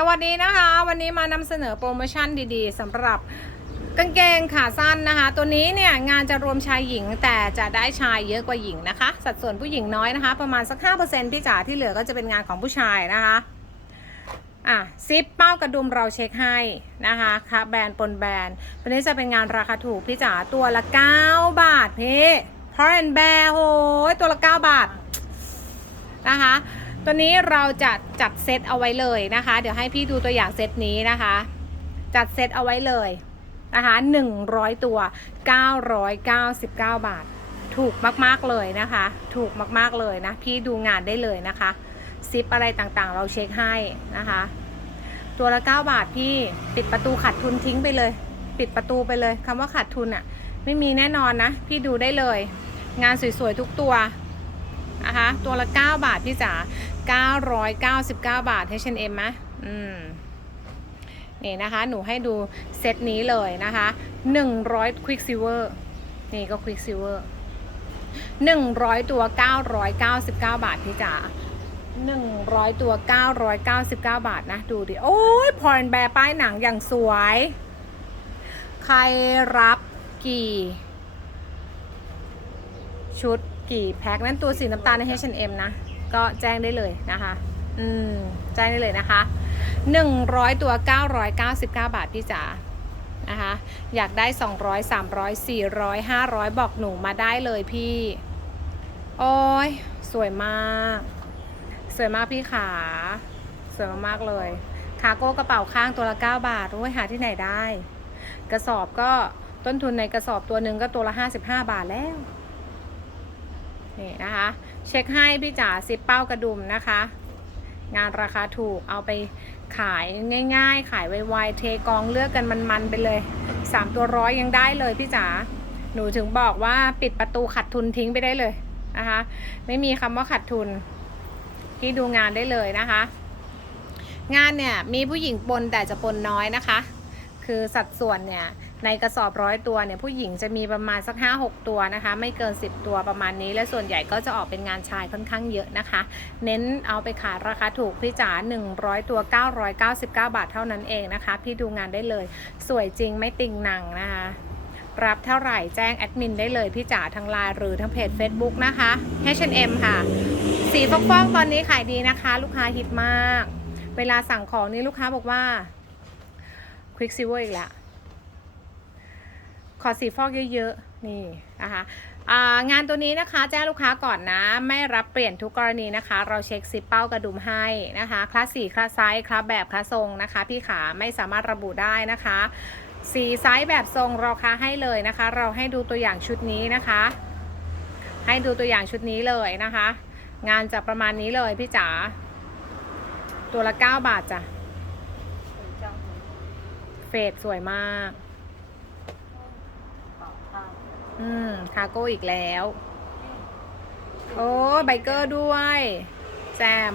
สวัสดีนะคะ วันนี้มานำเสนอโปรโมชั่นดีๆสำหรับกางเกงขาสั้นนะคะ ตัวนี้เนี่ยงานจะรวมชายหญิงแต่จะได้ชายเยอะกว่าหญิงนะคะ สัดส่วนผู้หญิงน้อยนะคะ ประมาณสัก 5%พี่จ๋าที่เหลือก็จะเป็นงานของผู้ชายนะคะอะซิปเป้ากระดุมเราเช็คให้นะคะค่ะแบรนด์ปนแบรนด์ตัวนี้จะเป็นงานราคาถูกพี่จ๋าตัวละ 9 บาทพี่พอร์แอนแบร์โหยตัวละ 9 บาทนะคะ ตัวนี้เราจะจัดเซตเอาไว้เลยนะคะ เดี๋ยวให้พี่ดูตัวอย่างเซตนี้นะคะ จัดเซตเอาไว้เลยนะคะ100 ตัว 999 บาท ถูกมากๆเลยนะคะ ถูกมากๆเลยนะ พี่ดูงานได้เลยนะคะซิปอะไรต่างๆ เราเช็คให้นะคะ ตัวละ 9 บาทพี่ปิดประตูขาดทุนทิ้งไปเลย ปิดประตูไปเลยคำว่าขาดทุนอะ่ะ ไม่มีแน่นอนนะ พี่ดูได้เลย งานสวยๆทุกตัวนะคะ ตัวละ 9 บาทพี่จ๋า 999 บาท H&M ไหมอืมนี่นะคะ หนูให้ดูเซตนี้เลยนะคะ 100 Quicksilver นี่ก็ Quicksilver 100 ตัว 999 บาทพี่จ๋า100 ตัว 999 บาทนะ ดูดิ โอ้ยพรแบร์ป้ายหนังอย่างสวย ใครรับกี่ ชุดกี่แพ็คนั้นตัวสีน้ำตาลใน H&M นะ ก็แจ้งได้เลยนะคะ อืม แจ้งได้เลยนะคะ 100 ตัว 999 บาทพี่จ๋านะคะอยากได้ 200 300 400 500 บอกหนูมาได้เลยพี่ โอ้ย สวยมาก สวยมากพี่ขา สวยมากๆเลยคาโก้กระเป๋าข้างตัวละ 9 บาท โอ้ยหาที่ไหนได้ กระสอบก็ต้นทุนในกระสอบตัวหนึ่งก็ตัวละ 55 บาทแล้ว นี่นะคะ เช็คให้พี่จ๋าซิปเป้ากระดุมนะคะ งานราคาถูกเอาไปขายง่าย ๆ ขายไวๆเทกองเลือกกันมันๆไปเลย 3 ตัวร้อยยังได้เลยพี่จ๋าหนูถึงบอกว่าปิดประตูขัดทุนทิ้งไปได้เลยนะคะ ไม่มีคำว่าขัดทุนที่ดูงานได้เลยนะคะ งานเนี่ยมีผู้หญิงปนแต่จะปนน้อยนะคะ คือสัดส่วนเนี่ยในกระสอบร้อยตัวเนี่ยผู้หญิงจะมีประมาณสัก 5 6 ตัวนะคะ ไม่เกิน 10 ตัวประมาณนี้ และส่วนใหญ่ก็จะออกเป็นงานชายค่อนข้างเยอะนะคะ เน้นเอาไปขายราคาถูกพี่จ๋า100 ตัว 999 บาทเท่านั้นเองนะคะ พี่ดูงานได้เลย สวยจริงไม่ติงหนังนะคะรับเท่าไหร่แจ้งแอดมินได้เลยพี่จ๋าทางไลน์หรือทางเพจ Facebook นะคะ H&M ค่ะ สีฟ้อกๆตอนนี้ขายดีนะคะ ลูกค้าฮิตมาก เวลาสั่งของนี่ลูกค้าบอกว่า Quicksilver อีกแล้วขอสีฟอกเยอะๆ นี่นะคะงานตัวนี้นะคะแจ้งลูกค้าก่อนนะ ไม่รับเปลี่ยนทุกกรณีนะคะ เราเช็คซิปเป้ากระดุมให้นะคะคลาสสีคลาสไซส์คลาสแบบคลาสทรงนะคะ พี่ขาไม่สามารถระบุได้นะคะ สีไซส์แบบทรงราคาให้เลยนะคะ เราให้ดูตัวอย่างชุดนี้นะคะ ให้ดูตัวอย่างชุดนี้เลยนะคะ งานจะประมาณนี้เลยพี่จ๋าตัวละ 9 บาทจ้ะ เฟดสวยมาก อืม คาโก้อีกแล้ว โอ้ไบเกอร์ด้วย แจม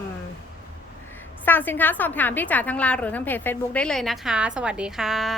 สั่งสินค้าสอบถามพี่จ๋าทางไลน์หรือทางเพจ Facebook ได้เลยนะคะ สวัสดีค่ะ